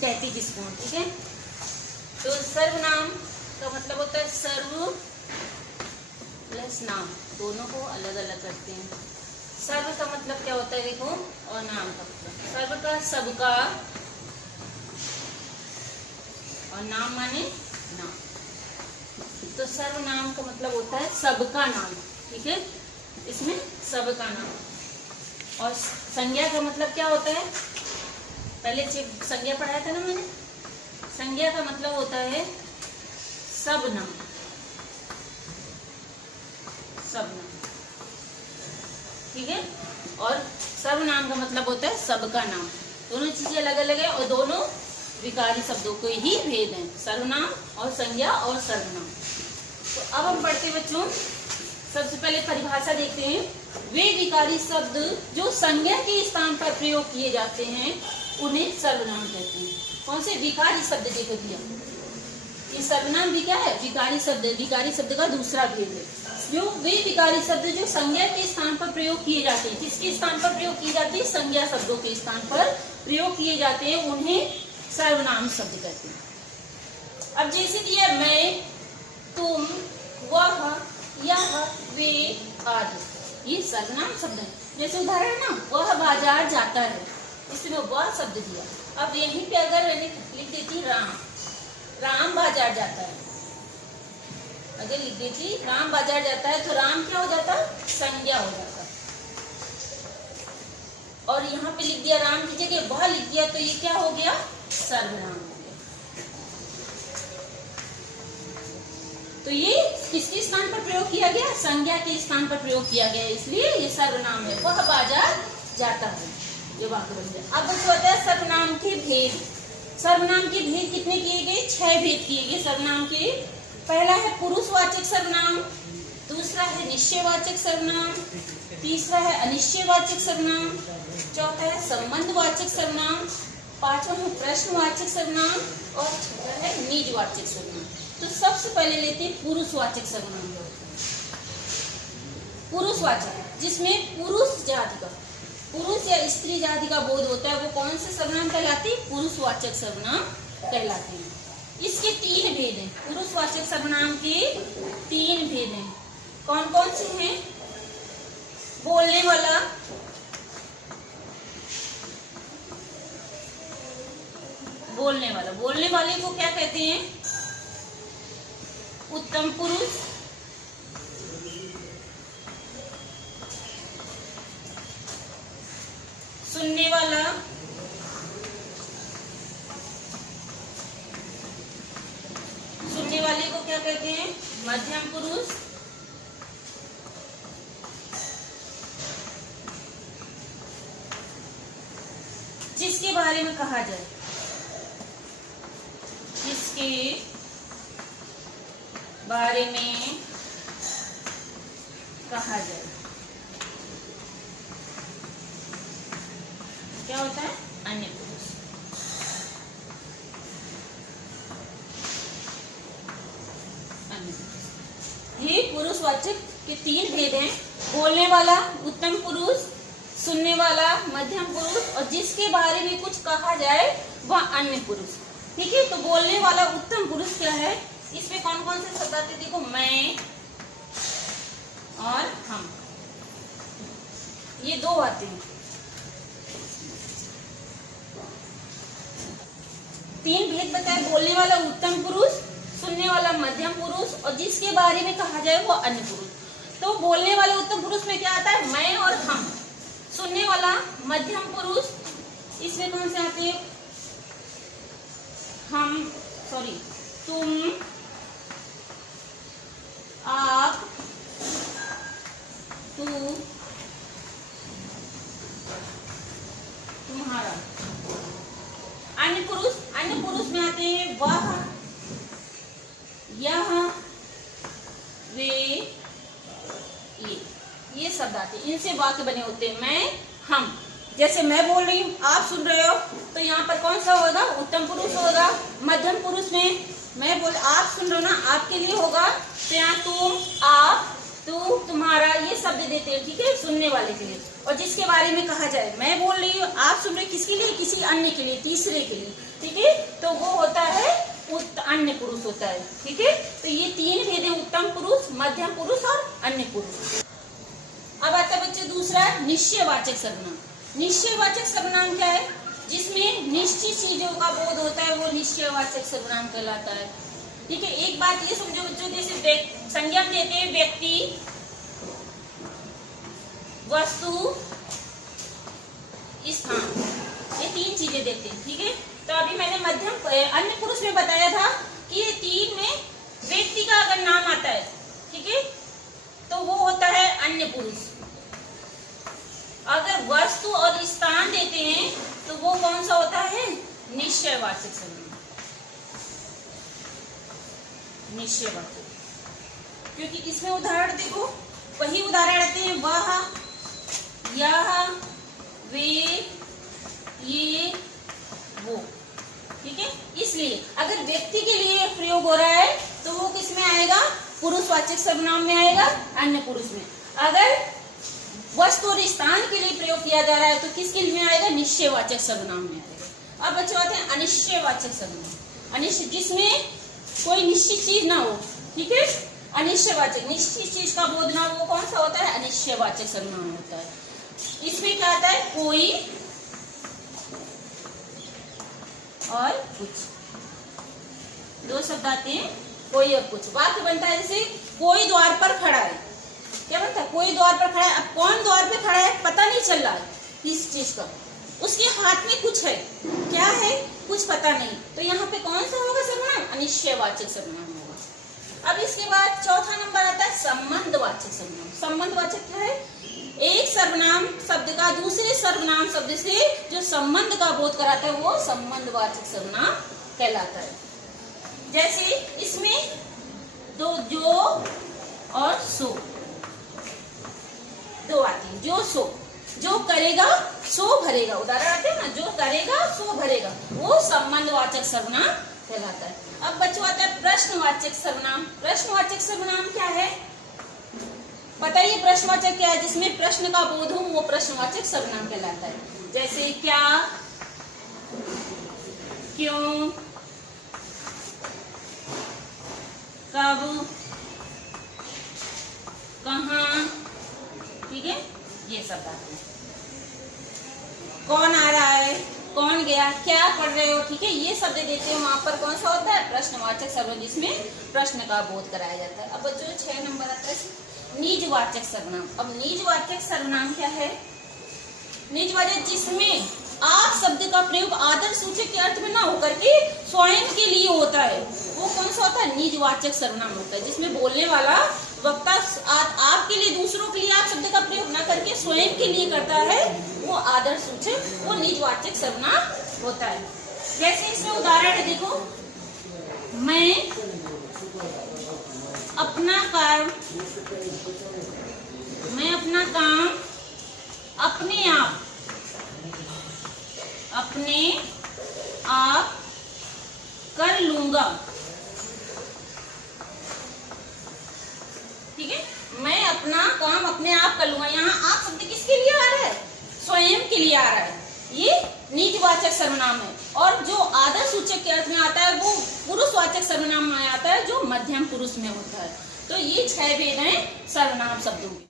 कहती जिसको, ठीक है। तो सर्वनाम का मतलब होता है सर्व प्लस नाम, दोनों को अलग अलग करते हैं। सर्व का मतलब क्या होता है देखो, और नाम का मतलब, सर्व का सबका, और नाम माने नाम। तो सर्वनाम का मतलब होता है सबका नाम, ठीक है, इसमें सबका नाम। और संज्ञा का मतलब क्या होता है, पहले संज्ञा पढ़ाया था ना मैंने। संज्ञा का मतलब होता है सब नाम, सब नाम, ठीक है। और सर्वनाम का मतलब होता है सबका नाम। दोनों चीजें अलग अलग है और दोनों विकारी शब्दों को ही भेद हैं, सर्वनाम और संज्ञा और सर्वनाम। तो अब हम पढ़ते बच्चों, सबसे पहले परिभाषा देखते हैं। वे विकारी शब्द जो संज्ञा के स्थान पर प्रयोग किए जाते हैं उन्हें सर्वनाम कहते हैं। कौन से विकारी शब्द देखो दिया, ये सर्वनाम भी क्या है, विकारी शब्द। विकारी शब्द का दूसरा भेद है। जो वे विकारी शब्द जो संज्ञा के स्थान पर प्रयोग किए जाते हैं, किसके स्थान पर प्रयोग किए जाते हैं, संज्ञा शब्दों के स्थान पर प्रयोग किए जाते हैं, उन्हें सर्वनाम शब्द कहते हैं। अब जैसे दिया मैं, तुम, वह, यह, वे आदि, ये सर्वनाम शब्द है। जैसे उदाहरण ना, वह बाजार जाता है, इसमें वह शब्द दिया। अब यहीं पे अगर मैंने लिख देती राम, राम बाजार जाता है, अगर लिख देती राम बाजार जाता है तो राम क्या हो जाता, संज्ञा हो जाता। और यहाँ पे लिख दिया राम की जगह वह लिख दिया, तो ये क्या हो गया, सर्वनाम हो गया। तो ये किसके स्थान पर प्रयोग किया गया, संज्ञा के स्थान पर प्रयोग किया गया, इसलिए ये सर्वनाम है। वह बाजार जाता है, ये वाक्य बन गया। अब कुछ होता है सर्वनाम के भेद। सर्वनाम के भेद कितने किए गए, 6 भेद किए गए सर्वनाम के। पहला है पुरुषवाचक सर्वनाम, दूसरा है निश्चयवाचक सर्वनाम, तीसरा है अनिश्चयवाचक सर्वनाम, चौथा है संबंधवाचक सर्वनाम, पांचवा है प्रश्नवाचक सर्वनाम और छठा है निजवाचक सर्वनाम। तो सबसे पहले लेते हैं पुरुषवाचक सर्वनाम। पुरुषवाचक, जिसमें पुरुष जाति का, पुरुष या स्त्री जाति का बोध होता है, वो कौन से सर्वनाम कहलाते हैं, पुरुषवाचक सर्वनाम कहलाते हैं। इसके 3 भेद हैं। पुरुषवाचक सर्वनाम के 3 भेद हैं। कौन कौन से हैं, बोलने वाला, बोलने वाला, बोलने वाले को क्या कहते हैं, उत्तम पुरुष, सुनने वाला, सुनने वाले को क्या कहते हैं, मध्यम पुरुष, जिसके बारे में कहा जाए, जिसके बारे में कहा जाए, क्या होता है, अन्य पुरुष। ये पुरुषवाचक के 3 भेद हैं। बोलने वाला, उत्तम पुरुष, सुनने वाला, मध्यम पुरुष, और जिसके बारे में कुछ कहा जाए वह अन्य पुरुष, ठीक है। तो बोलने वाला उत्तम पुरुष क्या है, इसमें कौन कौन से शब्द आते हैं, देखो मैं और हम, ये 2 आते हैं। 3 भेद बताए, बोलने वाला उत्तम पुरुष, सुनने वाला मध्यम पुरुष, और जिसके बारे में कहा जाए वो अन्य पुरुष। तो बोलने वाला उत्तम पुरुष में क्या आता है, मैं और हम। सुनने वाला मध्यम पुरुष, इसमें कौन से आते हैं, हम, सॉरी, तुम, आप, तू, तुम्हारा। अन्य पुरुष, अन्य पुरुष में आते हैं वह, यह, वे, ये शब्द आते हैं। इनसे वाक्य बने होते हैं मैं, हम। जैसे मैं बोल रही हूँ, आप सुन रहे हो, तो यहाँ पर कौन सा होगा, उत्तम पुरुष होगा। मध्यम पुरुष में मैं बोल, आप सुन रहे हो ना, आपके लिए होगा, तो यहाँ तुम, आप, तू, तुम्हारा, ये शब्द देते हैं, ठीक है, सुनने वाले के लिए। और जिसके बारे में कहा जाए, मैं बोल रही हूँ, आप सुन रहे, किसके लिए, किसी अन्य के लिए, तीसरे के लिए, ठीक है, तो वो होता है अन्य पुरुष होता है। ठीक है, तो ये 3 भेद है, उत्तम पुरुष, मध्यम पुरुष और अन्य पुरुष। अब आता है बच्चे दूसरा निश्चयवाचक सर्वनाम। निश्चयवाचक सर्वनाम क्या है? जिसमें निश्चित चीजों का बोध होता है, वो निश्चयवाचक सर्वनाम कहलाता है। ठीक है, एक बात ये समझो बच्चों, जैसे संज्ञा देते हैं व्यक्ति, वस्तु, स्थान, ये 3 चीजें देते हैं। ठीक है, तो अभी मैंने मध्यम अन्य पुरुष में बताया था कि ये 3 में व्यक्ति का अगर नाम आता है, ठीक है, तो वो होता है अन्य पुरुष। अगर वस्तु और स्थान देते हैं तो वो कौन सा होता है? निश्चयवाचक सर्वनाम। निश्चयवाचक, क्योंकि इसमें उदाहरण देखो, वही उदाहरण आते हैं, वह, यह, वे, ये, वो। ठीक है, इसलिए अगर व्यक्ति के लिए प्रयोग हो रहा है तो वो किस में आएगा? पुरुषवाचक सर्वनाम में आएगा, अन्य पुरुष में। अगर वस्तु और स्थान के लिए प्रयोग किया जा रहा है तो किसके लिए आएगा? निश्चयवाचक सर्वनाम में आएगा। अब बच्चे आते हैं अनिश्चयवाचक सर्वनाम। अनिश्चय, जिसमें कोई निश्चित चीज ना हो। ठीक है, अनिश्चयवाचक, निश्चित चीज का बोध ना हो, वो कौन सा होता है? अनिश्चयवाचक सर्वनाम होता है। इसमें क्या आता है? कोई और कुछ, 2 शब्द आते हैं, कोई और कुछ। वाक्य बनता है जैसे कोई द्वार पर खड़ा है। क्या बनता है? कोई द्वार पर खड़ा है। अब कौन द्वार पे खड़ा है पता नहीं चल रहा है किस चीज का, उसके हाथ में कुछ है, क्या है कुछ पता नहीं, तो यहाँ पे कौन सा होगा सर्वनाम? अनिश्चयवाचक सर्वनाम होगा। अब इसके बाद चौथा नंबर आता है संबंधवाचक सर्वनाम। संबंधवाचक क्या है? एक सर्वनाम शब्द का दूसरे सर्वनाम शब्द से जो संबंध का बोध कराता है वो संबंधवाचक सर्वनाम कहलाता है। जैसे इसमें दो, जो और सो, 2 आती है। जो, सो, जो करेगा सो भरेगा, उदाहरण आते हैं ना, जो करेगा सो भरेगा, वो संबंधवाचक सर्वनाम कहलाता है। अब बच्चों आता है प्रश्नवाचक सर्वनाम। प्रश्नवाचक सर्वनाम क्या है? बताइए, प्रश्नवाचक क्या है? जिसमें प्रश्न का बोध हो वो प्रश्नवाचक सर्वनाम कहलाता है। जैसे क्या, क्यों, कब, कहाँ। ठीक है, ये सब बातें। कौन आ रहा है, कौन गया, क्या पढ़ रहे हो। ठीक है, ये शब्द देते हैं, वहां पर कौन सा होता है? प्रश्नवाचक सर्वनाम, जिसमें प्रश्न का बोध कराया जाता है। अब बच्चों 6 नंबर आता है निजवाचक सर्वनाम। अब निजवाचक सर्वनाम क्या है? निजवाचक, जिसमें आप शब्द का प्रयोग आदर सूचक के अर्थ में ना होकर के स्वयं के लिए होता है, वो कौन सा होता है? निजवाचक सर्वनाम होता है। जिसमें बोलने वाला वक्ता आपके लिए, दूसरों के लिए आप शब्द का प्रयोग ना करके स्वयं के लिए करता है, वो आदर सूचक, वो निजवाचक सर्वनाम होता है। जैसे इसमें उदाहरण देखो, मैं अपना काम अपने आप कर लूंगा। ठीक है, मैं अपना काम अपने आप कर लूंगा। यहाँ आप शब्द किसके लिए आ रहा है? स्वयं के लिए आ रहा है। ये निजवाचक सर्वनाम है। और जो आदर सूचक के अर्थ में आता है वो पुरुषवाचक सर्वनाम में आता है, जो मध्यम पुरुष में होता है। तो ये 6 भेद हैं सर्वनाम शब्दों के।